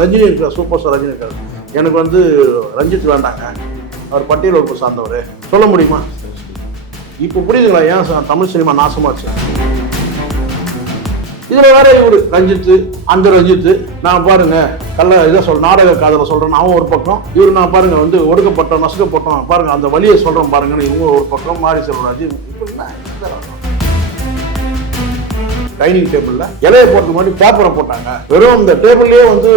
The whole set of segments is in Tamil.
ரஜினி இருக்கிற சூப்பர் ஸ்டார் ரஜினி இருக்கார். எனக்கு வந்து ரஞ்சித் வேண்டாங்க. அவர் பட்டியல் வகுப்பு சார்ந்தவர். சொல்ல முடியுமா? இப்போ புரியுதுங்களா? ஏன் தமிழ் சினிமா நாசமாச்சு. இதில் வேற இவர் ரஞ்சித்து அந்த ரஞ்சித்து. நான் பாருங்க கல்ல இதை சொல் நாடக காதல சொல்கிறேன் அவன் ஒரு பக்கம். இவரு நான் பாருங்க வந்து ஒடுக்கப்பட்டோம் நசுக்கப்பட்டோம் பாருங்க அந்த வழியை சொல்கிறோம் பாருங்கன்னு இவங்க ஒரு பக்கம் மாறி செல்வராஜ் இப்ப என்ன? டைனிங் டேபிள்ல இலைய போட்டு மாதிரி பேப்பரை போட்டாங்க. வெறும் இந்த டேபிள்லயே வந்து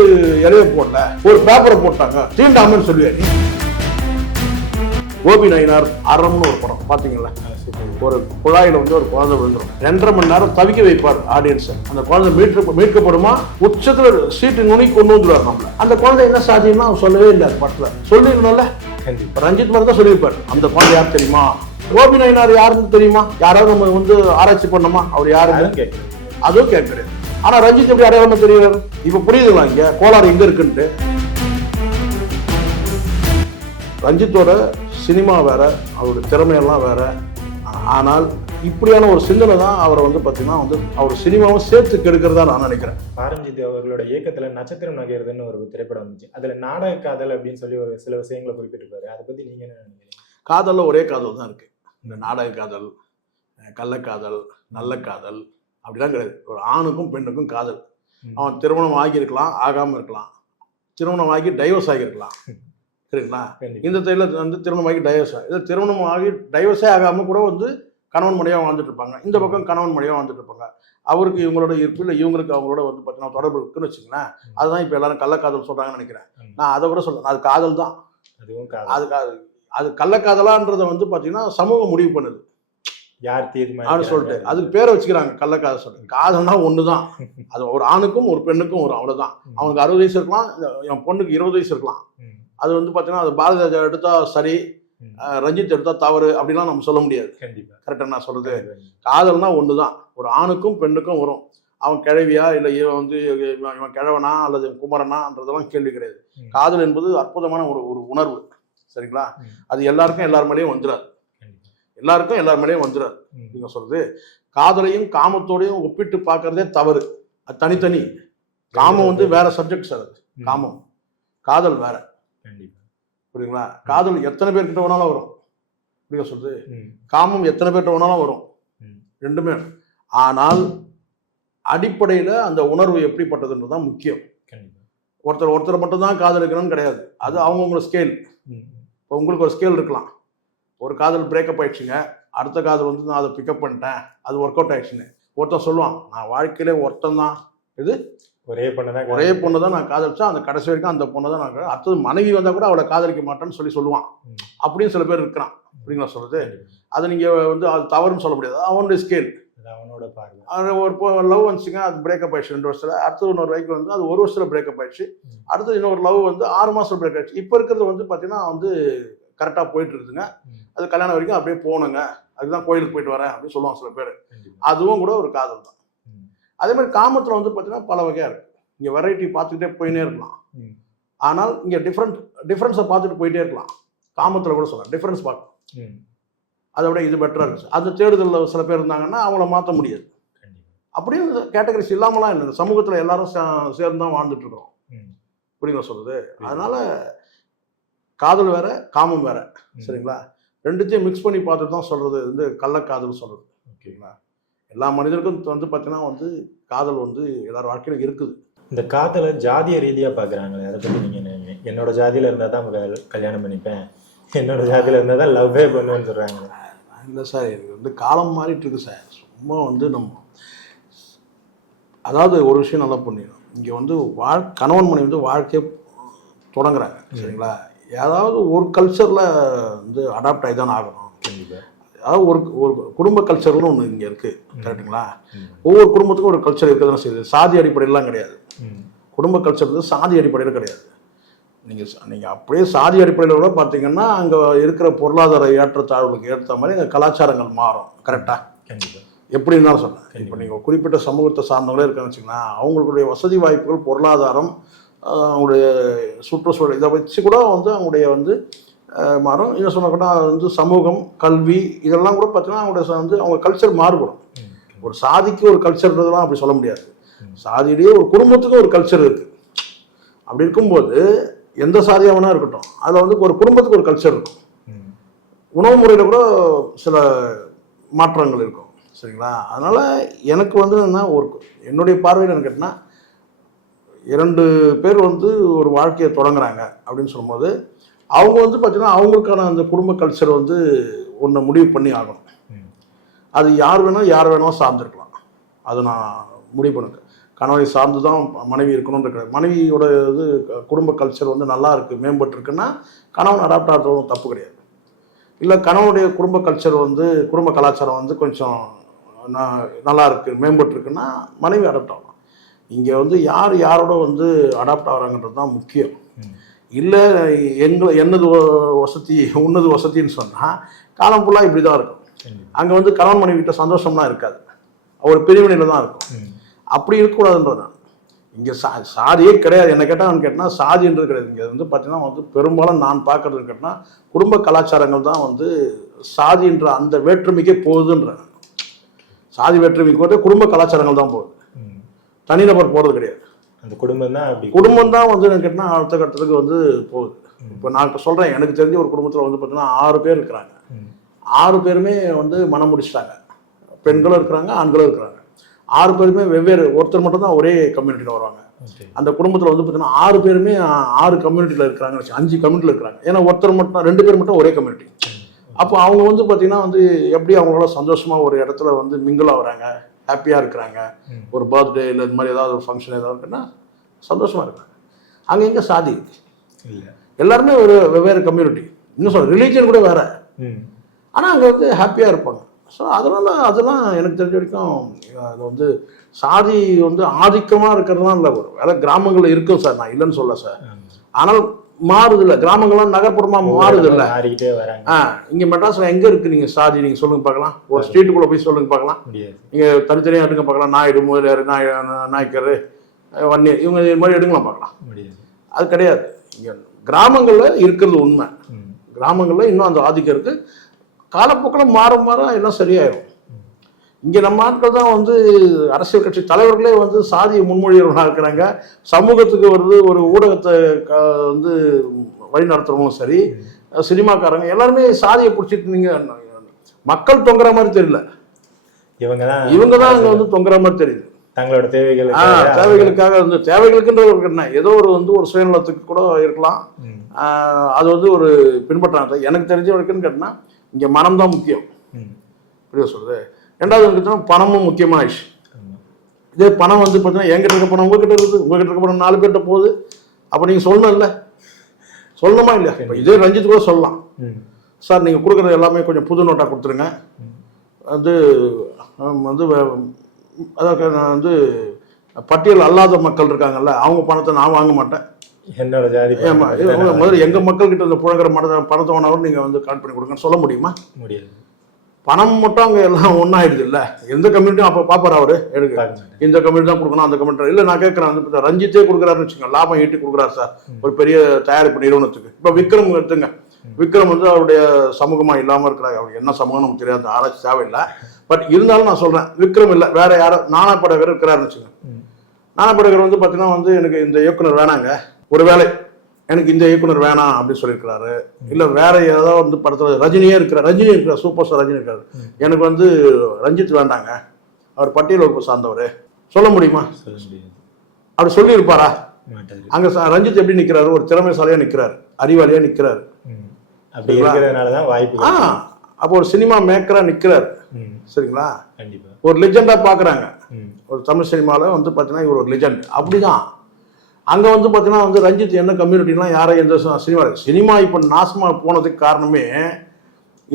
இலைய போடல. ஒரு பேப்பரை போட்டாங்க. தீண்டாமன்னு சொல்லுவாரு. கோபி நயினார் அறம்னு ஒரு படம். பாத்தீங்களா? ஒரு குழாயில வந்து ஒரு குழந்தை விழுந்துரும். ரெண்டரை மணி நேரம் தவிக்க வைப்பார் ஆடியன்ஸ் அந்த குழந்தை மீட்க மீட்கப்படுமா? உச்சத்துல சீட்டு நுனி கொண்டு வந்துருவார் நம்மள. அந்த குழந்தை என்ன சாதியம்னா அவர் சொல்லவே இல்லை அந்த படத்துல. சொல்லிருந்தோம்ல ரஞ்சித் மாதிரி தான் சொல்லியிருப்பார். அந்த குழந்தை யார் தெரியுமா? கோபி நயினார் யாருன்னு தெரியுமா? யாராவது நம்ம வந்து ஆராய்ச்சி பண்ணோமா அவர் யாருன்னு கேட்கல. அதுவும் கேட்கறது ஆனா ரஞ்சித் எப்படி அடையாளமா தெரியுறாரு இப்ப புரியுதுங்களா இங்க? கோளாறு எங்க இருக்குன்ட்டு. ரஞ்சித்தோட சினிமா வேற அவருடைய திறமையெல்லாம் வேற. ஆனால் இப்படியான ஒரு சிந்தனை தான் அவரை வந்து பார்த்தீங்கன்னா வந்து அவர் சினிமாவும் சேர்த்து கெடுக்கிறதா நான் நினைக்கிறேன். பாரஞ்சித் அவர்களோட இயக்கத்துல நட்சத்திரம் நகருதுன்னு ஒரு திரைப்படம் வந்துச்சு. அதுல நாடக காதல் அப்படின்னு சொல்லி ஒரு சில விஷயங்களை குறிப்பிட்டிருப்பாரு. அதை பத்தி நீங்க என்ன நினைக்கிறீங்க? காதல்ல ஒரே காதல் தான் இருக்கு. இந்த நாடக காதல் கள்ளக்காதல் நல்ல காதல் அப்படிலாம் கிடையாது. ஒரு ஆணுக்கும் பெண்ணுக்கும் காதல். அவன் திருமணம் ஆகியிருக்கலாம் ஆகாம இருக்கலாம். திருமணம் ஆகி டைவர்ஸ் ஆகியிருக்கலாம். சரிங்களா. இந்த தைல வந்து திருமணம் ஆகி டைவர்ஸ் இது திருமணம் ஆகி டைவர்ஸே ஆகாம கூட வந்து கணவன் மனைவியாக வாழ்ந்துட்டு இருப்பாங்க. இந்த பக்கம் கணவன் மனைவியாக வாழ்ந்துட்டு இருப்பாங்க. அவருக்கு இவங்களோட இருப்பு இல்லை இவங்களுக்கு அவங்களோட வந்து பார்த்தீங்கன்னா தொடர்பு இருக்குன்னு வச்சுங்களேன் அதுதான் இப்போ எல்லாரும் கள்ளக்காதல் சொல்றாங்கன்னு நினைக்கிறேன். நான் அதை கூட சொல்றேன். அது காதல் தான். அதுவும் காதல். அது கா- அது கள்ளக்காதலான்றதை வந்து பார்த்தீங்கன்னா சமூகம் முடிவு பண்ணுது. யார் தீர்மானிக்கிறாங்க? சொல்லிட்டு. அதுக்கு பேரை வச்சுக்கிறாங்க கள்ளக்காதல் சொல்லிட்டு. காதல்னா ஒன்று தான் அது ஒரு ஆணுக்கும் ஒரு பெண்ணுக்கும் ஒரு அவ்வளோதான் அவனுக்கு அறுபது வயசு இருக்கலாம் என் பொண்ணுக்கு இருபது வயசு இருக்கலாம். அது வந்து பார்த்தீங்கன்னா அது பாரதி ராஜா எடுத்தா சரி ரஞ்சித் எடுத்தா தவறு அப்படிலாம் நம்ம சொல்ல முடியாது. கண்டிப்பா. கரெக்டாக நான் சொல்றது. காதல்னா ஒன்று தான் ஒரு ஆணுக்கும் பெண்ணுக்கும் வரும். அவன் கிழவியா இல்லை இவன் வந்து இவன் கிழவனா அல்லது குமரனான்றதெல்லாம் கேள்வி கிடையாது. காதல் என்பது அற்புதமான ஒரு ஒரு உணர்வு. சரிங்களா. அது எல்லாருக்கும் எல்லார் மேலேயும் வந்துடாது. எல்லாருக்கும் எல்லார் மேலேயும் வந்துடாது. நீங்க சொல்றது. காதலையும் காமத்தோடையும் ஒப்பிட்டு பார்க்கறதே தவறு. அது தனித்தனி. காமம் வந்து வேற சப்ஜெக்ட் சார் அது. காமம். காதல் வேற. புரியுங்களா காதல் எத்தனை பேர்கிட்ட வேணாலும் வரும். புரியுங்க சொல்றது. காமம் எத்தனை பேர்கிட்ட வேணாலும் வரும். ரெண்டுமே. ஆனால் அடிப்படையில் அந்த உணர்வு எப்படிப்பட்டதுன்றது தான் முக்கியம். ஒருத்தர் ஒருத்தர் மட்டும்தான் காதலிக்கணும்னு கிடையாது. அது அவங்கவுங்களோட ஸ்கேல். இப்போ உங்களுக்கு ஒரு ஸ்கேல் இருக்கலாம். ஒரு காதல் பிரேக்கப் ஆயிடுச்சுங்க. அடுத்த காதல் வந்து நான் அதை பிக்கப் பண்ணிட்டேன். அது ஒர்க் அவுட் ஆயிடுச்சுன்னு. ஒருத்தன் சொல்லுவான் நான் வாழ்க்கையிலே ஒருத்தன் தான். இது ஒரே பொண்ணுதான் ஒரே பொண்ணு தான் நான் காதலிச்சேன் அந்த கடைசி வரைக்கும் அந்த பொண்ணை தான் நான் அடுத்தது மனைவி வந்தால் கூட அவளை காதலிக்க மாட்டேன்னு சொல்லி சொல்லுவான். அப்படின்னு சில பேர் இருக்கிறான். அப்படிங்களா சொல்றது. அதை நீங்கள் வந்து அது தவறுன்னு சொல்ல முடியாது. அவனுடைய ஸ்கேல் அவனோட அது ஒரு லவ் வந்துச்சுங்க அது பிரேக்கப் ஆயிடுச்சு ரெண்டு வருஷத்துல. அடுத்தது இன்னொரு வரைக்கும் வந்து அது ஒரு வருஷத்துல பிரேக்கப் ஆயிடுச்சு. ம். அடுத்தது இன்னொரு லவ் வந்து ஆறு மாசம் பிரேக் ஆயிடுச்சு. இப்போ இருக்கிறது வந்து பார்த்தீங்கன்னா வந்து கரெக்டாக போயிட்டு இருக்குதுங்க. அது கல்யாணம் வரைக்கும் அப்படியே போகணுங்க அதுதான் கோயிலுக்கு போயிட்டு வரேன் அப்படின்னு சொல்லுவாங்க சில பேர். அதுவும் கூட ஒரு காதல் தான். அதே மாதிரி காமத்தில் வந்து பார்த்தீங்கன்னா பல வகையாக இருக்கு. இங்கே வெரைட்டி பார்த்துக்கிட்டே போயினே இருக்கலாம். ஆனால் இங்கே டிஃப்ரெண்ட் டிஃப்ரென்ஸை பார்த்துட்டு போயிட்டே இருக்கலாம். காமத்தில் கூட சொல்லலாம். டிஃப்ரென்ஸ் பார்க்கலாம். அதை விட இது பெட்டராக இருந்துச்சு அது தேடுதலில் சில பேர் இருந்தாங்கன்னா அவங்கள மாற்ற முடியாது. அப்படின்னு கேட்டகரிஸ் இல்லாமலாம் இல்லை. சமூகத்தில் எல்லாரும் சேர்ந்து தான் வாழ்ந்துட்டு இருக்கிறோம். புரியுங்களா சொல்றது? அதனால காதல் வேற காமம் வேற. சரிங்களா? ரெண்டுத்தையும் மிக்ஸ் பண்ணி பார்த்துட்டு தான் சொல்றது. வந்து கள்ளக்காதல் சொல்றது. ஓகேங்களா? எல்லா மனிதருக்கும் வந்து பார்த்தீங்கன்னா வந்து காதல் வந்து எல்லார் வாழ்க்கையிலும் இருக்குது. இந்த காதலை ஜாதிய ரீதியா பாக்குறாங்களே அதை பத்தி நீங்க என்ன நினைக்கிறீங்க? என்னோட ஜாதியில இருந்தா தான் கல்- கல்யாணம் பண்ணிப்பேன். என்னோட ஜாதியில இருந்தா தான் லவ்வே பண்ணுவேன்னு சொல்றாங்க இல்லை சார் இது வந்து காலம் மாறிட்டு இருக்கு சார் சும்மா வந்து நம்ம அதாவது ஒரு விஷயம் நல்லா பண்ணிடணும் இங்கே வந்து வாழ் கணவன் மனைவி வந்து வாழ்க்கையை தொடங்குறாங்க. சரிங்களா? ஏதாவது ஒரு கல்ச்சரில் வந்து அடாப்ட் ஆகி தான் ஆகணும் அதாவது ஒரு ஒரு குடும்ப கல்ச்சர்னு ஒன்று இங்கே இருக்குது கரெக்டுங்களா. ஒவ்வொரு குடும்பத்துக்கும் ஒரு கல்ச்சர் இருக்க தான் செய்யுது. சாதி அடிப்படையிலாம் கிடையாது. குடும்ப கல்ச்சர் வந்து சாதி அடிப்படையில் கிடையாது. நீங்கள் நீங்கள் அப்படியே சாதி அடிப்படையில் கூட பார்த்தீங்கன்னா அங்கே இருக்கிற பொருளாதார ஏற்றத்தாழ்வுகளுக்கு ஏற்ற மாதிரி அங்கே கலாச்சாரங்கள் மாறும். கரெக்டாக கண்டிப்பா. எப்படி இருந்தாலும் சொன்னேன் இப்போ நீங்கள் குறிப்பிட்ட சமூகத்தை சார்ந்தவங்களே இருக்கான்னு வச்சுங்களேன் அவங்களுடைய வசதி வாய்ப்புகள் பொருளாதாரம் அவங்களுடைய சுற்றுச்சூழல் இதை வச்சு கூட வந்து அவங்களுடைய வந்து மாறும் இன்னும் சொன்ன வந்து சமூகம் கல்வி இதெல்லாம் கூட பார்த்தீங்கன்னா அவங்களுடைய வந்து அவங்க கல்ச்சர் மாறுபடும். ஒரு சாதிக்கு ஒரு கல்ச்சர்ன்றதெல்லாம் அப்படி சொல்ல முடியாது. சாதியிலேயே ஒரு குடும்பத்துக்கும் ஒரு கல்ச்சர் இருக்கு அப்படி இருக்கும்போது எந்த சாதியாக வேணா இருக்கட்டும் அதில் வந்து ஒரு குடும்பத்துக்கு ஒரு கல்ச்சர் இருக்கும். உணவு முறையில் கூட சில மாற்றங்கள் இருக்கும் சரிங்களா அதனால் எனக்கு வந்து என்ன ஒரு என்னுடைய பார்வையில் என்ன கேட்டினா இரண்டு பேர் வந்து ஒரு வாழ்க்கையை தொடங்குறாங்க அப்படின்னு சொல்லும்போது அவங்க வந்து பார்த்தீங்கன்னா அவங்களுக்கான அந்த குடும்ப கல்ச்சர் வந்து ஒன்று முடிவு பண்ணி ஆகணும். அது யார் வேணால் யார் வேணாலும் சார்ந்திருக்கலாம். அது நான் முடிவு பண்ணுறேன். கணவனை சார்ந்து தான் மனைவி இருக்கணும்னு இருக்கிறது மனைவியோட இது குடும்ப கல்ச்சர் வந்து நல்லா இருக்குது மேம்பட்டுருக்குன்னா கணவன் அடாப்ட் ஆகிறதும் தப்பு கிடையாது. இல்லை கணவனுடைய குடும்ப கல்ச்சர் வந்து குடும்ப கலாச்சாரம் வந்து கொஞ்சம் ந- நல்லா இருக்குது மேம்பட்டுருக்குன்னா மனைவி அடாப்ட் ஆகலாம் இங்கே வந்து யார் யாரோட வந்து அடாப்ட் ஆகிறாங்கன்றது தான் முக்கியம். இல்லை எங்க என்னது வசதி உன்னது வசதின்னு சொன்னால் காலம் ஃபுல்லாக இப்படி தான் இருக்கும். அங்கே வந்து கணவன் மனைவி கிட்ட சந்தோஷம்லாம் இருக்காது ஒரு பிரிவினையில் தான் இருக்கும். அப்படி இருக்கக்கூடாதுன்றது நான் இங்கே சா சாதியே கிடையாது என்ன கேட்டால் கேட்டால் சாதின்றது கிடையாது இங்கே வந்து பார்த்தீங்கன்னா வந்து பெரும்பாலும் நான் பார்க்கறது கேட்டால் குடும்ப கலாச்சாரங்கள் தான் வந்து சாதின்ற அந்த வேற்றுமைக்கே போகுதுன்றேன் சாதி வேற்றுமைக்கு வந்து குடும்ப கலாச்சாரங்கள் தான் போகுது. தனிநபர் போகிறது கிடையாது. அந்த குடும்பம் தான் அப்படி. குடும்பம் தான் வந்து எனக்கு கேட்டால் அடுத்த கட்டத்துக்கு வந்து போகுது. இப்போ நான் சொல்கிறேன் எனக்கு தெரிஞ்ச ஒரு குடும்பத்தில் வந்து பார்த்தீங்கன்னா ஆறு பேர் இருக்கிறாங்க. ஆறு பேருமே வந்து மனம் முடிச்சிட்டாங்க. பெண்களும் இருக்கிறாங்க ஆண்களும் இருக்கிறாங்க. ஆறு பேருமே வெவ்வேறு ஒருத்தர் மட்டும் தான் ஒரே கம்யூனிட்டியில் வருவாங்க. அந்த குடும்பத்தில் வந்து பார்த்தீங்கன்னா ஆறு பேருமே ஆறு கம்யூனிட்டியில் இருக்கிறாங்க அஞ்சு கம்யூனிட்டியில் இருக்கிறாங்க. ஏன்னா ஒருத்தர் மட்டும் ரெண்டு பேர் மட்டும் ஒரே கம்யூனிட்டி அப்போ அவங்க வந்து பார்த்தீங்கன்னா வந்து எப்படி அவங்களோட சந்தோஷமாக ஒரு இடத்துல வந்து மிங்கிள் ஆகுறாங்க? ஹாப்பியாக இருக்கிறாங்க. ஒரு பர்த்டே இல்லை இந்த மாதிரி ஏதாவது ஒரு ஃபங்க்ஷன் ஏதாவது இருக்குன்னா சந்தோஷமாக இருக்காங்க அங்கே எங்கே சாதி இல்ல. எல்லாருமே ஒரு வெவ்வேறு கம்யூனிட்டி இன்னும் சொல்ல ரிலீஜன் கூட வேற. ஆனால் அங்கே வந்து ஹாப்பியாக இருப்பாங்க. ஸோ அதனால் அதெல்லாம் எனக்கு தெரிஞ்ச வரைக்கும் அது வந்து சாதி வந்து ஆதிக்கமாக இருக்கிறதுலாம் இல்லை. ஒரு வேலை கிராமங்களில் இருக்கும் சார் நான் இல்லைன்னு சொல்ல சார். ஆனால் மாறுது இல்லை கிராமங்கள்லாம் நகர்ப்புறமாக மாறுது இல்லை ஆ இங்கே மெட்ராஸில் எங்கே இருக்குது நீங்கள் சாதி நீங்கள் சொல்லுங்க பார்க்கலாம் ஒரு ஸ்ட்ரீட்டுக்குள்ளே போய் சொல்லுங்க பார்க்கலாம் நீங்கள் தனித்தனியாக எடுங்க பார்க்கலாம் நாயுடு முதலியார் நாய் நாய்க்கர் வன்னியர் இவங்க இது மாதிரி எடுங்கலாம் பார்க்கலாம் அது கிடையாது. இங்கே கிராமங்களில் இருக்கிறது உண்மை. கிராமங்களில் இன்னும் அந்த ஆதிக்கம் இருக்கு. காலப்போக்கில் மாற மாற எல்லாம் சரியாயிடும் இங்கே நம்ம ஆட்கள் தான் வந்து அரசியல் கட்சி தலைவர்களே வந்து சாதியை முன்மொழியவர்களாக இருக்கிறாங்க. சமூகத்துக்கு வருது ஒரு ஊடகத்தை வந்து வழி நடத்துறவங்களும் சரி சினிமாக்காரங்க எல்லாருமே சாதியை பிடிச்சிட்டு நீங்க மக்கள் தொங்குற மாதிரி தெரியல. இவங்க தான் இவங்க தான் அங்கே வந்து தொங்குற மாதிரி தெரியுது. தங்களோட ஆ, தேவைகளுக்கு தேவைகளுக்காக வந்து தேவைகளுக்குன்ற ஒரு என்ன ஏதோ ஒரு வந்து ஒரு சுயநலத்துக்கு கூட இருக்கலாம். அது வந்து ஒரு பின்பற்றாங்க எனக்கு தெரிஞ்ச வரைக்கும்னு கேட்டினா இங்கே மனம் தான் முக்கியம். புரியுதா சொல்றது? ரெண்டாவது வந்து கேட்டீங்கன்னா பணமும் முக்கியமாயிடுச்சு. ஆமா. இதே பணம் வந்து பார்த்தீங்கன்னா என்கிட்ட இருக்க பணம் உங்ககிட்ட இருக்குது. உங்ககிட்ட இருக்க பணம் நாலு பேர்கிட்ட போகுது. அப்போ நீங்கள் சொல்லணும்ல. சொல்லணுமா இல்லையா? இப்போ இதே ரஞ்சித் கூட சொல்லலாம். சார் நீங்கள் கொடுக்குறது எல்லாமே கொஞ்சம் புது நோட்டாக கொடுத்துருங்க. வந்து வந்து அதாவது நான் வந்து பட்டியல் அல்லாத மக்கள் இருக்காங்கல்ல அவங்க பணத்தை நான் வாங்க மாட்டேன். என்னோட ஜாதி முதல்ல எங்கள் மக்கள்கிட்ட இந்த புழங்குற மனதை பணத்தை வேணாலும் நீங்கள் வந்து கால் பண்ணி கொடுங்கன்னு சொல்ல முடியுமா? முடியாது. பணம் மட்டும் அங்கே எல்லாம் ஒன்றாயிடுது இல்லை? எந்த கம்யூனிட்டியும் அப்போ பார்ப்பார் அவரு? எடுக்க இந்த கம்யூனிட்டி தான் கொடுக்கணும் அந்த கம்யூனிட்டி இல்லை நான் கேட்குறேன் வந்து ரஞ்சித்தே கொடுக்குறாருன்னு வச்சுக்கோங்க. லாபம் ஈட்டி கொடுக்குறாரு சார். ஒரு பெரிய தயாரிப்பு நிறுவனத்துக்கு இப்போ விக்ரம் எடுத்துங்க. விக்ரம் வந்து அவருடைய சமூகமாக இல்லாமல் இருக்கிறாங்க அவர் என்ன சமூகம் நமக்கு தெரியாது. ஆராய்ச்சி தேவையில்லை. பட் இருந்தாலும் நான் சொல்கிறேன் விக்ரம் இல்லை. வேற யாரோ நானா படகர் இருக்கிறாருன்னு வச்சுக்கோங்க. ம். நானா படகர் வந்து பார்த்தீங்கன்னா வந்து எனக்கு இந்த இயக்குனர் வேணாங்க. ஒருவேளை எனக்கு இந்த இயக்குனர் வேணாம் அப்படின்னு சொல்லியிருக்கிறாரு. இல்லை வேற ஏதோ வந்து படத்தில் ரஜினியே இருக்கிறார். ரஜினி இருக்கிறார். சூப்பர் ஸ்டார் ரஜினி இருக்காரு. எனக்கு வந்து ரஞ்சித் வேண்டாங்க. அவர் பட்டியல் வகுப்பு சார்ந்தவர். சொல்ல முடியுமா? அப்படி சொல்லியிருப்பாரா? அங்கே ரஞ்சித் எப்படி நிற்கிறாரு ஒரு திறமைசாலியாக நிற்கிறாரு அறிவாளியாக நிற்கிறாரு. அப்படி தான் வாய்ப்பு ஆ அப்போ ஒரு சினிமா மேக்கராக நிற்கிறாரு. சரிங்களா? ஒரு லெஜெண்டாக பார்க்குறாங்க. ஒரு தமிழ் சினிமாவில் வந்து பார்த்தீங்கன்னா இவர் ஒரு லெஜெண்ட். அப்படிதான். அங்கே வந்து பார்த்தீங்கன்னா வந்து ரஞ்சித் என்ன கம்யூனிட்டிலாம் யாரை எந்த சினிமா சினிமா இப்போ நாசமாக போனதுக்கு காரணமே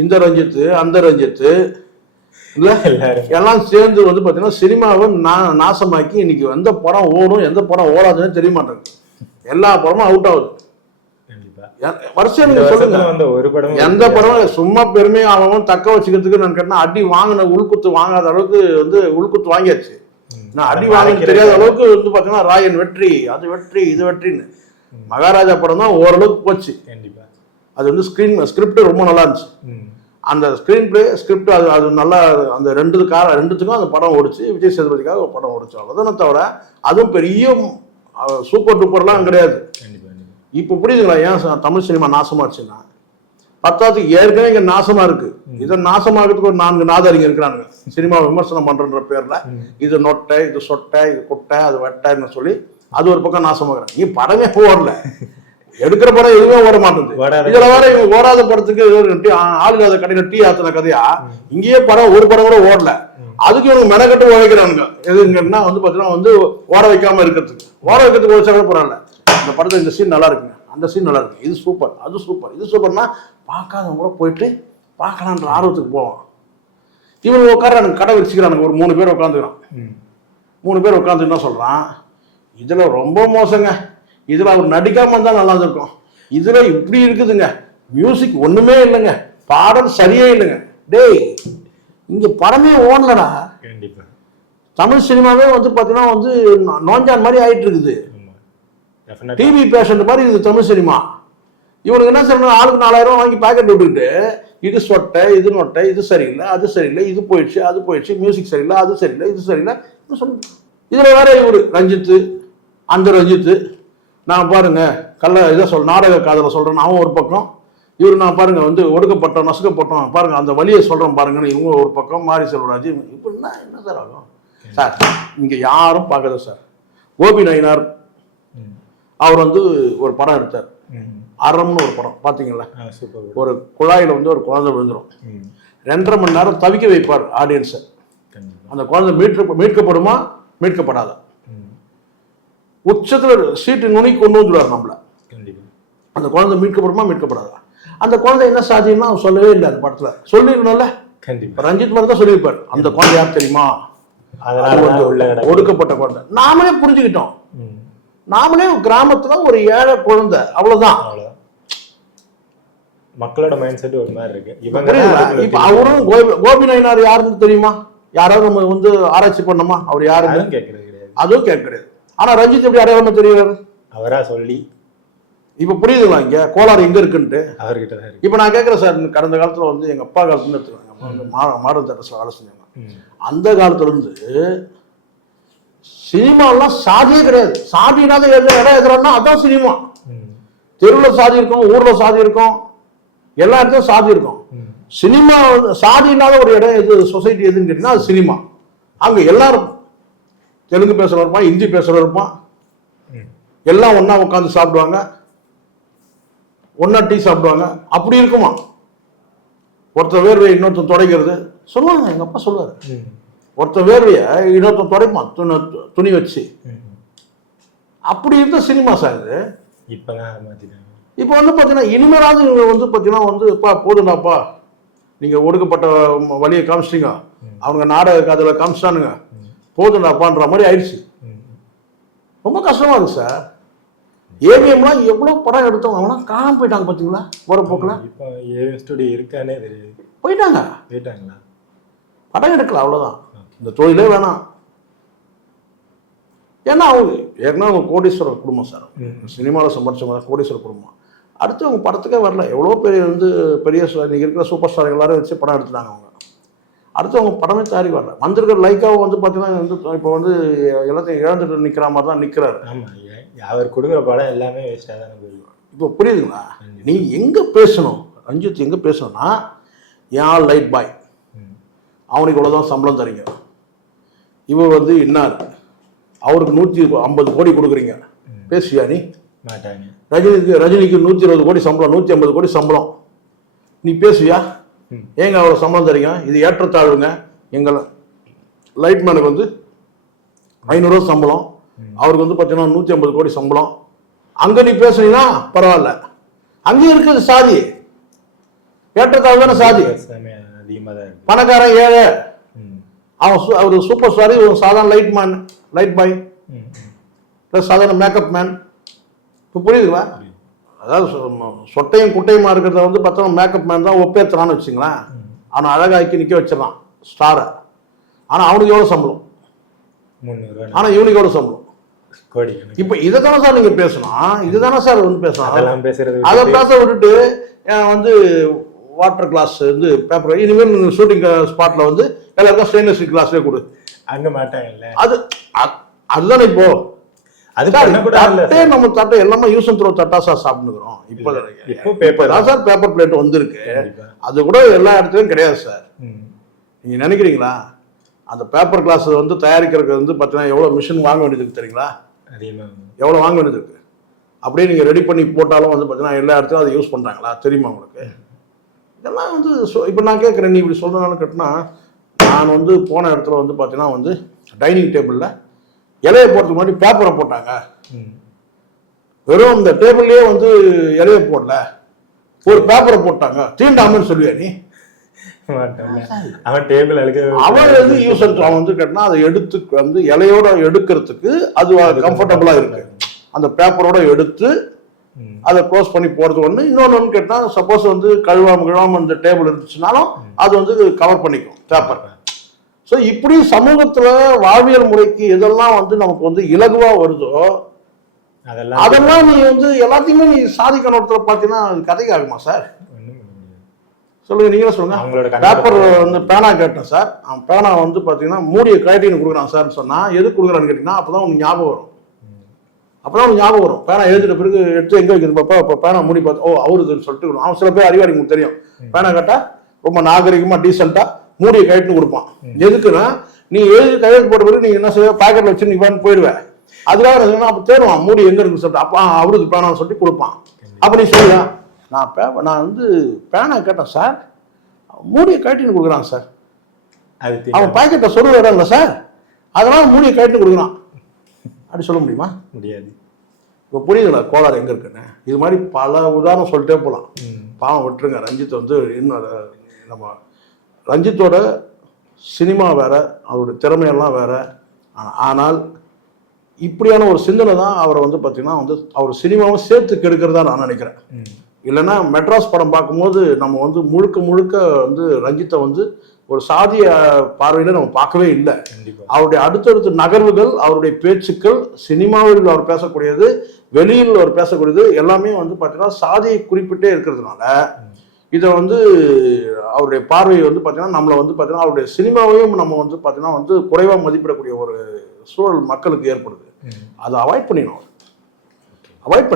இந்த ரஞ்சித்து அந்த ரஞ்சித்து இல்லை? எல்லாம் சேர்ந்து வந்து பார்த்தீங்கன்னா சினிமாவை நா நாசமாக்கி இன்னைக்கு எந்த படம் ஓடும் எந்த படம் ஓடாதுன்னு தெரிய மாட்டேங்குது. எல்லா படமும் அவுட் ஆகுது. வருஷம் நீங்க சொல்லுங்க. எந்த படம் சும்மா பெருமையை அவன் தக்க வச்சுக்கிறதுக்கு நான் கேட்டேன் அடி வாங்கின உள்குத்து வாங்காத அளவுக்கு வந்து உள்குத்து வாங்கியாச்சு. நான் அடி வாங்கினது தெரியாத அளவுக்கு வந்து பார்த்தீங்கன்னா ராயன் வெற்றி அது வெற்றி இது வெற்றின்னு. மகாராஜா படம் தான் ஓரளவுக்கு போச்சு. கண்டிப்பா. அது வந்து ஸ்க்ரீன் ஸ்கிரிப்ட் ரொம்ப நல்லா இருந்துச்சு. அந்த ஸ்க்ரீன் பிளே ஸ்கிரிப்ட் அது அது நல்லா அந்த ரெண்டு கார ரெண்டுத்துக்கும் அந்த படம் ஓடிச்சு. விஜய் சேதுபதிக்காக ஒரு படம் ஓடிச்சு. அவ்வளோதானே தவிர அதுவும் பெரிய சூப்பர் டூப்பர்லாம் கிடையாது. இப்போ புரியுதுங்களா? ஏன் தமிழ் சினிமா நாசமாச்சுன்னா பத்தாவதுக்கு ஏற்கனவே இங்க நாசமா இருக்கு. இதை நாசமாகிறதுக்கு ஒரு நான்கு நாதாரிங்க இருக்கிறாங்க சினிமா விமர்சனம் பண்றன்ற பேர்ல இது நொட்டை இது சொட்டை இது குட்டை அது வெட்டைன்னு சொல்லி அது ஒரு பக்கம் நாசமாகறாங்க நீ படமே ஓடல எடுக்கிற படம் எதுவுமே ஓட மாட்டேங்குது. ஓடாத. இதுல வேற இவங்க ஓடாத படத்துக்கு ஆள் இல்லாத கடையில டீ ஆத்தின கதையா? இங்கேயே படம் ஒரு படம் கூட ஓடல. அதுக்கு இவங்க மெனக்கட்டு உழைக்கிறானுங்க. எதுங்கன்னா வந்து பாத்தீங்கன்னா வந்து ஓட வைக்காம இருக்கிறதுக்கு. ஓட வைக்கிறதுக்கு ஒரு கூட பரவாயில்ல இந்த படத்துல இந்த சீன் நல்லா இருக்குங்க. அந்த சீன் நல்லா இருக்கு. இது சூப்பர் அது சூப்பர் இது சூப்பர்னா பார்க்காதவங்க கூட போயிட்டு பார்க்கலான்ற ஆர்வத்துக்கு போவான். இவங்க உட்காரானுங்க கடை வச்சுக்கிறானுங்க ஒரு மூணு பேர் உட்காந்துக்கிறான். மூணு பேர் உட்காந்து என்ன சொல்றான். இதுல ரொம்ப மோசங்க. இதுல அவர் நடிக்காம இருந்தா நல்லா இருக்கும் இதுல இப்படி இருக்குதுங்க. மியூசிக் ஒண்ணுமே இல்லைங்க. பாடல் சரியே இல்லைங்க. டேய் இங்க படமே ஓடலடா. கண்டிப்பா. தமிழ் சினிமாவே வந்து பாத்தீங்கன்னா வந்து நோஞ்சான் மாதிரி ஆயிட்டு இருக்குது. டிவி பேஷண்ட் மாதிரி இருக்குது தமிழ் சினிமா. இவனுக்கு என்ன செய்யணும் ஆளுக்கு நாலாயிரம் வாங்கி பாக்கெட் விட்டுக்கிட்டு இது சொட்டை இது நொட்டை இது சரியில்லை அது சரியில்லை இது போயிடுச்சு அது போயிடுச்சு மியூசிக் சரியில்லை அது சரியில்லை இது சரியில்லை சொல்லு இதுல வேற இவரு ரஞ்சித்து அந்த ரஞ்சித்து நான் பாருங்க கள்ள இதை சொல் நாடக காதலை சொல்றேன் அவன் ஒரு பக்கம் இவர் நான் பாருங்க வந்து ஒடுக்கப்பட்டோம் நசுக்கப்பட்டோம் பாருங்க அந்த வழியை சொல்றேன் பாருங்கன்னு இவங்க ஒரு பக்கம் மாரி செல்வராஜ் இப்போ என்ன என்ன சார் ஆகும் சார் இங்க யாரும் பார்க்கல சார் கோபி நயினார். அவர் வந்து ஒரு படம் எடுத்தார். அறம்னு ஒரு படம் சூப்பர் ஒரு குழாயில வந்து ஒரு குழந்தை விழுந்துரும். ம். ரெண்டரை மணி நேரம் தவிக்க வைப்பார் ஆடியன்ஸை அந்த குழந்தை மீட்க மீட்கப்படுமா? மீட்கப்படாதா. உச்சத்துல சீட்டு நுனி கொண்டு வந்துடுவார் நம்மள. அந்த குழந்தை மீட்கப்படுமா? மீட்கப்படாதா. அந்த குழந்தை என்ன அவர் சொல்லவே இல்லை அந்த படத்துல. சொல்லிருக்கணும்ல கண்டிப்பா. இப்ப ரஞ்சித் மாதிரி தான் சொல்லியிருப்பார். அந்த குழந்தை யார் தெரியுமா? ஒடுக்கப்பட்ட குழந்தை. நாமளே புரிஞ்சுக்கிட்டோம். நாமளே கிராமத்துல ஒரு ஏழை குழந்தை அவ்வளவுதான். மக்களோட மைண்ட் செட் ஒரு மாதிரி இருக்கு. இவங்க இப்ப அவரும் கோபி கோபி நயினார் யாருன்னு தெரியுமா? யாராவது நம்ம வந்து ஆராய்ச்சி பண்ணோமா அவர் யாருன்னு? கேட்கறது கிடையாது. அதுவும் கேட்க கிடையாது ஆனா ரஞ்சித் எப்படி அடையாளமா தெரியுறாரு அவரா சொல்லி. இப்ப புரியுதுங்களா இங்க? கோளாறு எங்க இருக்குன்ட்டு. அவர்கிட்ட தான் இப்ப நான் கேட்கறேன் சார் கடந்த காலத்துல வந்து எங்க அப்பா காலத்துல எடுத்துக்காங்க. அப்பா வந்து மா- மாடர்ன் தேட்டர்ஸ்ல வேலை செஞ்சாங்க. அந்த காலத்துல இருந்து சினிமாலாம் சாதியே கிடையாது. சாதினாத இடம் எதுறோம்னா அதான் சினிமா. தெருவில் சாதி இருக்கும் ஊர்ல சாதி இருக்கும் எல்லா இடத்துலயும் சாதி இருக்கும். சினிமா சாதி இல்லாத ஒரு இடம் எது சொசைட்டி எதுன்னு கேட்டீங்கன்னா அது சினிமா. அங்க எல்லாரும் தெலுங்கு பேசுறவர் இருப்பான் ஹிந்தி பேசுறவர் இருப்பான். எல்லாம் ஒண்ணா உட்காந்து சாப்பிடுவாங்க. ஒண்ணா டீ சாப்பிடுவாங்க. அப்படி இருக்குமா? ஒருத்தர் வேர்வை இன்னொருத்தன் துடைக்கிறது. சொல்லுவாங்க எங்க அப்பா சொல்லுவாரு. ம். ஒருத்தன் வேர்வைய இன்னொருத்தன் துடைப்பான் துணி துணி வச்சு. அப்படி இருந்த சினிமா சார் இது. மாத்திட்டாங்க. இப்போ வந்து பார்த்தீங்கன்னா இனிமேலாவது இவங்க வந்து பார்த்தீங்கன்னா வந்து பா போதுண்டாப்பா நீங்கள் ஒடுக்கப்பட்ட வழியை காமிச்சிட்டீங்க. அவங்க நாடக கதையில் காமிச்சிட்டானுங்க. போதுண்டாப்பான்ற மாதிரி ஆயிடுச்சு. ரொம்ப கஷ்டமா இருக்கு சார் ஏவிஎம்லாம் எவ்வளோ படம் எடுத்தோம் அவனா காணாம போயிட்டாங்க பார்த்தீங்களா போகிற போக்கில். இப்போ ஏவிஎம் ஸ்டுடியோ இருக்கானே தெரியாது. போயிட்டாங்க. போயிட்டாங்களா? படம் எடுக்கல அவ்வளோதான் இந்த தொழிலே வேணாம். ஏன்னா அவங்க ஏற்கனவே அவங்க கோடீஸ்வரர் குடும்பம் சார். சினிமாவில் சம்பாரிச்சவங்க தான் கோடீஸ்வரர் குடும்பம். அடுத்து அவங்க படத்துக்கே வரல. எவ்வளோ பெரிய வந்து பெரிய இன்னைக்கு இருக்கிற சூப்பர் ஸ்டார் எல்லாரும் வச்சு படம் எடுத்துட்டாங்க அவங்க. அடுத்து அவங்க படமே தயாரிக்க வரல. வந்திருக்கிற லைக்காவை வந்து பார்த்தீங்கன்னா வந்து இப்போ வந்து எல்லாத்தையும் இழந்துட்டு நிற்கிற மாதிரி தான் நிற்கிறாரு அவர் கொடுக்குற படம் எல்லாமே வேஸ்டா தானே இப்போ புரியுதுங்களா? நீ எங்கே பேசணும்? ரஞ்சித் எங்கே பேசணும்னா என் லைட் பாய். அவனுக்கு இவ்வளோதான் சம்பளம் தரீங்க. இவர் வந்து இன்னார். அவருக்கு நூற்றி ஐம்பது கோடி கொடுக்குறீங்க. பேசுவியா நீ? மாட்டாங்க. ரஜினிக்கு ரஜினிக்கு நூற்றி இருபது கோடி சம்பளம் நூற்றி ஐம்பது கோடி சம்பளம். நீ பேசுவியா. ஏங்க அவ்வளோ சம்பளம் தரீங்க இது ஏற்றத்தாழ்வுங்க. எங்கள் லைட்மேனுக்கு வந்து ஐநூறுரூவா சம்பளம். அவருக்கு வந்து பார்த்தீங்கன்னா நூற்றி ஐம்பது கோடி சம்பளம். அங்கே நீ பேசுனீங்கன்னா பரவாயில்ல. அங்கேயும் இருக்குது சாதி. ஏற்றத்தாழ்வு தானே சாதி. பணக்காரன் ஏழை. அவன் அவர் சூப்பர் ஸ்டார் சாதாரண light man light boy. Plus சாதாரண மேக்கப் மேன். இப்போ புரியுதுங்களா? அதாவது சொட்டையும் குட்டையுமா இருக்கிறத வந்து பார்த்தா மேக்கப் மேன் தான் ஒப்பேத்துறான்னு வச்சுங்களேன். அவனை அழகாக்கி நிற்க வச்சிடறான் ஸ்டாரை ஆனால் அவனுக்கு எவ்வளோ சம்பளம்? ஆனால் இவனுக்கு எவ்வளோ சம்பளம்? இப்போ இதை தானே சார் நீங்கள் பேசணும்? இதுதானே சார் வந்து பேசணும்? அதை பேச விட்டுட்டு வந்து வாட்டர் கிளாஸ் வந்து பேப்பர் இனிமேல் ஷூட்டிங் ஸ்பாட்டில் வந்து எல்லாருக்கும் ஸ்டெயின்லெஸ் கிளாஸ்லேயே கொடு. அங்க மாட்டாங்கல்ல. அது அதுதானே இப்போ. அது சார், பண்ணக்கூடாது இல்ல தட்டே நம்ம தட்டை எல்லாமே யூஸ் அண்ட் த்ரோ தட்டா சார் சாப்பிட்டுக்கிறோம். இப்போ பேப்பர் தான். சார் பேப்பர் பிளேட் வந்திருக்கு. அது கூட எல்லா இடத்துலயும் கிடையாது சார். நீங்க நினைக்கிறீங்களா? அந்த பேப்பர் கிளாஸ் வந்து தயாரிக்கிறதுக்கு வந்து பார்த்தீங்கன்னா எவ்வளோ மிஷின் வாங்க வேண்டியது இருக்கு தெரியுங்களா? எவ்வளோ வாங்க வேண்டியது இருக்கு? அப்படியே நீங்கள் ரெடி பண்ணி போட்டாலும் வந்து பார்த்தீங்கன்னா எல்லா இடத்துலையும் அதை யூஸ் பண்ணுறாங்களா தெரியுமா உங்களுக்கு? இதெல்லாம் வந்து இப்போ நான் கேட்குறேன் நீ இப்படி சொல்கிறனால கேட்டினா நான் வந்து போன இடத்துல வந்து பார்த்தீங்கன்னா வந்து டைனிங் டேபிளில் இலையை போடுறதுக்கு முன்னாடி பேப்பரை போட்டாங்க. ம். வெறும் இந்த டேபிள்லேயே வந்து இலையை போடல. ஒரு பேப்பரை போட்டாங்க. தீண்டாமன்னு சொல்லுவியா நீ. அவன் டேபிள் அவன் வந்து யூஸ் அவன் வந்து கேட்டினா அதை எடுத்து வந்து இலையோட எடுக்கிறதுக்கு அது கம்ஃபர்டபுளாக இருக்கு. அந்த பேப்பரோட எடுத்து. அதை க்ளோஸ் பண்ணி போகிறது ஒன்று இன்னொன்று ஒன்று கேட்டால் சப்போஸ் வந்து கழுவாம கழுவாம இந்த டேபிள் இருந்துச்சுனாலும் அது வந்து கவர் பண்ணிக்கும் பேப்பர் ஸோ இப்படி சமூகத்தில் வாழ்வியல் முறைக்கு எதெல்லாம் வந்து நமக்கு வந்து இலகுவாக வருதோ அதெல்லாம் அதெல்லாம் நீ வந்து எல்லாத்தையுமே நீ சாதிக்கணும் இடத்துல பார்த்தீங்கன்னா அது கதைக்கு ஆகுமா சார். சொல்லுங்க நீங்களே சொல்லுங்க. அவங்களோட பேப்பர் வந்து பேனா கேட்டேன் சார். அவன் பேனா வந்து பார்த்தீங்கன்னா மூடிய கழட்டின்னு கொடுக்குறான் சார்னு சொன்னால் எது கொடுக்குறான்னு கேட்டிங்கன்னா அப்போ தான் உனக்கு ஞாபகம் வரும். அப்போ தான் உனக்கு ஞாபகம் வரும். பேனா எழுதிட்ட பிறகு எடுத்து எங்கே வைக்கிறது பாப்பா? இப்போ பேனா மூடி பார்த்து ஓ அவருதுன்னு சொல்லிட்டு. அவன் சில பேர் அறிவாளி உங்களுக்கு தெரியும் பேனா கேட்டால் ரொம்ப நாகரிகமாக டீசெண்டாக மூடிய கழட்டின்னு கொடுப்பான். எதுக்குன்னா நீ எழுதி கையெழுத்து போட்ட பிறகு நீ என்ன செய்வ? பாக்கெட்டில் வச்சு நீ பாட்டு போயிடுவேன் அதுக்காக என்ன அப்போ தேடுவான் மூடி எங்கே இருக்குன்னு சொல்லிட்டு. அப்போ அவருக்கு பேனான்னு சொல்லிட்டு கொடுப்பான். அப்போ நீ சொல்லுயா நான் பே நான் வந்து பேனா கேட்டேன் சார் மூடிய கழட்டின்னு கொடுக்குறான் சார் அது. அவன் பாக்கெட்டை சொருக இடம்ல சார் அதனால மூடிய கழட்டின்னு கொடுக்குறான். அப்படி சொல்ல முடியுமா? முடியாது. இப்போ புரியுதுல கோளாறு எங்கே இருக்குன்னு? இது மாதிரி பல உதாரணம் சொல்லிட்டே போகலாம். பாவம் விட்டுருங்க. ரஞ்சித் வந்து இன்னும் நம்ம ரஞ்சித்தோட சினிமா வேற அவருடைய திறமையெல்லாம் வேற. ஆனா- ஆனால் இப்படியான ஒரு சிந்தனை தான் அவரை வந்து பார்த்தீங்கன்னா வந்து அவர் சினிமாவும் சேர்த்து கெடுக்கிறதா நான் நினைக்கிறேன். இல்லைன்னா மெட்ராஸ் படம் பார்க்கும்போது நம்ம வந்து முழுக்க முழுக்க வந்து ரஞ்சித்தை வந்து ஒரு சாதிய பார்வையில் நம்ம பார்க்கவே இல்லை. அவருடைய அடுத்தடுத்த நகர்வுகள் அவருடைய பேச்சுக்கள் சினிமாவில் அவர் பேசக்கூடியது வெளியில் அவர் பேசக்கூடியது எல்லாமே வந்து பார்த்தீங்கன்னா சாதியை குறிப்பிட்டே இருக்கிறதுனால இதை வந்து அவருடைய பார்வை வந்து பார்த்தீங்கன்னா நம்மளை வந்து பார்த்தீங்கன்னா அவருடைய சினிமாவையும் நம்ம வந்து பார்த்தீங்கன்னா வந்து குறைவாக மதிப்பிடக்கூடிய ஒரு சூழல் மக்களுக்கு ஏற்படுது. அதை அவாய்ட் பண்ணிடணும். Avoid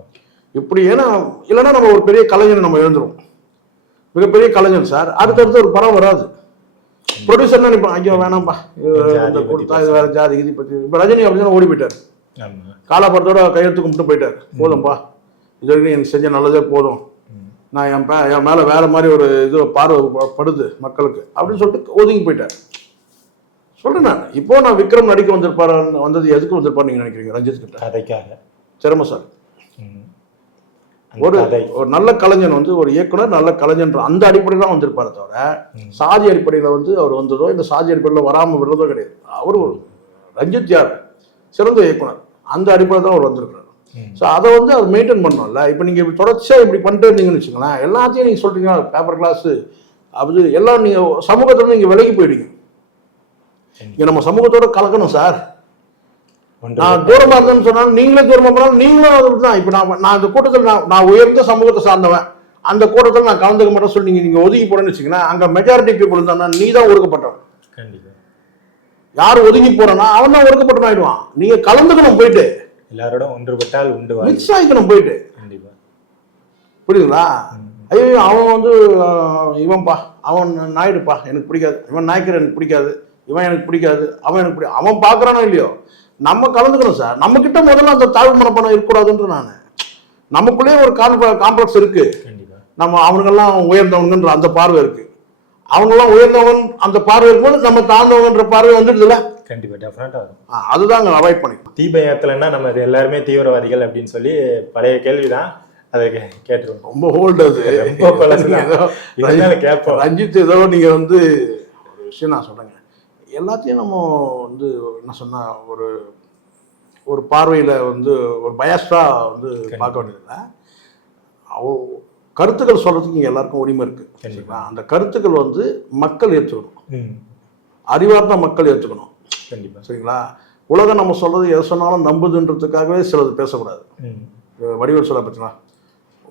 okay. இப்படி ஏன்னா இல்லைன்னா நம்ம ஒரு பெரிய கலைஞனை நம்ம எழுந்துருவோம். மிகப்பெரிய கலைஞன் சார். அடுத்தடுத்து ஒரு படம் வராது. ப்ரொடியூசர் நினைப்பான் ஐயோ வேணாம்ப்பா இது இந்த கொடுத்தா இது வேற ஜாதி கிதி பற்றி இப்போ ரஜினி அப்படிதான் ஓடி போயிட்டார். காலாபுரத்தோட கையெழுத்து கும்பிட்டு போயிட்டார். போதும்பா. இது வரைக்கும் எனக்கு செஞ்ச நல்லதே போதும். நான் என் பே என் மேலே வேற மாதிரி ஒரு இது பார்வை படுது மக்களுக்கு அப்படின்னு சொல்லிட்டு ஒதுங்கி போயிட்டார் சொல்றேன் நான். இப்போ நான் விக்ரம் நடிக்க வந்திருப்பாரு வந்தது எதுக்கு வந்திருப்பாரு நீங்க நினைக்கிறீங்க ரஞ்சித் கிட்ட? கதைக்காக. திறமசாலி. ஒரு ஒரு நல்ல கலைஞன் வந்து ஒரு இயக்குனர் நல்ல கலைஞன்ற அந்த அடிப்படையில் தான் வந்திருப்பாரு தவிர. சாதி அடிப்படையில் வந்து அவர் வந்ததோ இந்த சாதி அடிப்படையில் வராமல் விடுறதோ கிடையாது. அவர் ஒரு ரஞ்சித் யார்? சிறந்த இயக்குனர். அந்த அடிப்படையில் தான் அவர் வந்திருக்காரு ம். ஸோ அதை வந்து அவர் மெயின்டைன் பண்ணணும்ல. இப்போ நீங்கள் இப்படி தொடர்ச்சியாக இப்படி பண்ணிட்டே இருந்தீங்கன்னு வச்சுங்களேன் எல்லாத்தையும் நீங்கள் சொல்றீங்க பேப்பர் கிளாஸு அது எல்லாம் நீங்கள் சமூகத்துல நீங்கள் விலகி போயிடுங்க இங்கே நம்ம சமூகத்தோட கலக்கணும் சார். நான் தூரமா இருந்தேன்னு சொன்னாலும் நீங்களே தூரமா போனாலும் நீங்களும் அது தான். இப்போ நான் நான் இந்த கூட்டத்தில் நான் நான் உயர்ந்த சமூகத்தை சார்ந்தவன். அந்த கூட்டத்தில் நான் கலந்துக்க மாட்டேன் சொல்லி நீங்க நீங்க ஒதுங்கி போறேன்னு வச்சுக்கோங்களேன் அங்க மெஜாரிட்டி பீப்புள் இருந்தா நீ தான் ஒடுக்கப்பட்டவன் யார் ஒதுங்கி போறானா அவன் தான் ஒடுக்கப்பட்டவன் ஆயிடுவான் நீங்க கலந்துக்கணும் போயிட்டு. எல்லாரோட ஒன்றுபட்டால் உண்டு மிக்ஸ் ஆகிக்கணும் போயிட்டு. கண்டிப்பா. புரியுதுங்களா. ஐயோ அவன் வந்து இவன்பா அவன் நாயுடுப்பா எனக்கு பிடிக்காது. இவன் நாய்க்கர் எனக்கு பிடிக்காது. இவன் எனக்கு பிடிக்காது. அவன் எனக்கு பிடி அவன் பார்க்கறானோ இல்லையோ? நம்ம கலந்துக்கணும் சார். நம்ம கிட்ட முதல்ல அந்த தாழ்வு மனப்பணம் இருக்கக்கூடாதுன்ற நான். நமக்குள்ளேயே ஒரு காம்ப்ளெக்ஸ் இருக்கு. நம்ம அவனுங்கெல்லாம் உயர்ந்தவனுங்கன்ற அந்த பார்வை இருக்கு. அவங்கெல்லாம் உயர்ந்தவன் அந்த பார்வை இருக்கும்போது நம்ம தாழ்ந்தவங்கன்ற பார்வை வந்துடுதுல கண்டிப்பா டெஃபினட்டா வரும் ஆ, அதுதாங்க அவாய்ட் பண்ணிக்கணும். தீப ஏத்தலைன்னா நம்ம இது எல்லாருமே தீவிரவாதிகள் அப்படின்னு சொல்லி பழைய கேள்விதான். அதை கே- கேட்டுருவோம் ரொம்ப ஓல்டு அது. ரொம்ப பழசுதான். கேட்போம். ரஞ்சித் ஏதோ நீங்க வந்து ஒரு விஷயம் நான் சொல்றேங்க. எல்லாத்தையும் நம்ம வந்து என்ன சொன்னா ஒரு ஒரு பார்வையில வந்து ஒரு பயஸ்டா வந்து பார்க்க வேண்டியதில்லை. அவ கருத்துக்கள் சொல்றதுக்கு இங்க எல்லாருக்கும் உரிமை இருக்கு. சரிங்களா? அந்த கருத்துக்கள் வந்து மக்கள் ஏற்றுக்கணும் அறிவார்ந்த மக்கள் ஏற்றுக்கணும் கண்டிப்பா. சரிங்களா? உலகம் நம்ம சொல்றது எதை சொன்னாலும் நம்புதுன்றதுக்காகவே சிலது பேசக்கூடாது. வடிவேல் சொல்ல பார்த்தீங்களா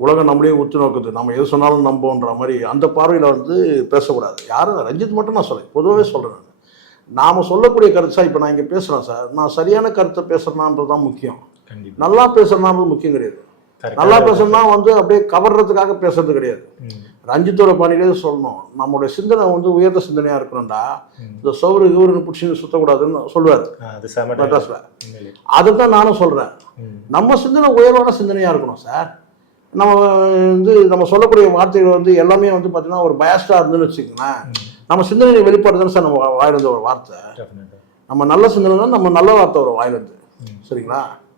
உலகம் நம்மளே உத்து நோக்குது. நம்ம எது சொன்னாலும் நம்போன்ற மாதிரி அந்த பார்வையில் வந்து பேசக்கூடாது. யாரும் ரஞ்சித் மட்டும் நான் சொல்லேன் பொதுவாகவே சொல்கிறேன் நான். நாம சொல்லக்கூடிய கருத்து சார் இப்போ நான் இங்கே பேசுகிறேன் சார். நான் சரியான கருத்தை பேசுறேனான்றது தான் முக்கியம். நல்லா பேசுறேனான்றது முக்கியம் கிடையாது. நல்லா பேசணும்னா வந்து அப்படியே கவர்றதுக்காக பேசுறது கிடையாது. ரஞ்சித்தோட பாணியிலே சொல்லணும் நம்மளுடைய சிந்தனை வந்து உயர்ந்த சிந்தனையாக இருக்கணும்டா. இந்த சௌரு இவருன்னு பிடிச்சின்னு சுத்தக்கூடாதுன்னு சொல்லுவார். மெட்ராஸில். அதை தான் நானும் சொல்கிறேன் நம்ம சிந்தனை உயர்வான சிந்தனையாக இருக்கணும் சார் நம்ம வந்து நம்ம சொல்லக்கூடிய வார்த்தைகள் வந்து எல்லாமே வந்து பார்த்தீங்கன்னா ஒரு பயஸ்டாக இருந்துன்னு வச்சுக்கோங்களேன். நம்ம சிந்தனை வெளிப்பாடு தானே சார் நம்ம வாயிலிருந்து ஒரு வார்த்தை. நம்ம நல்ல சிந்தனை தான் நம்ம நல்ல வார்த்தை வரும் வாயிலிருந்து. சரிங்களா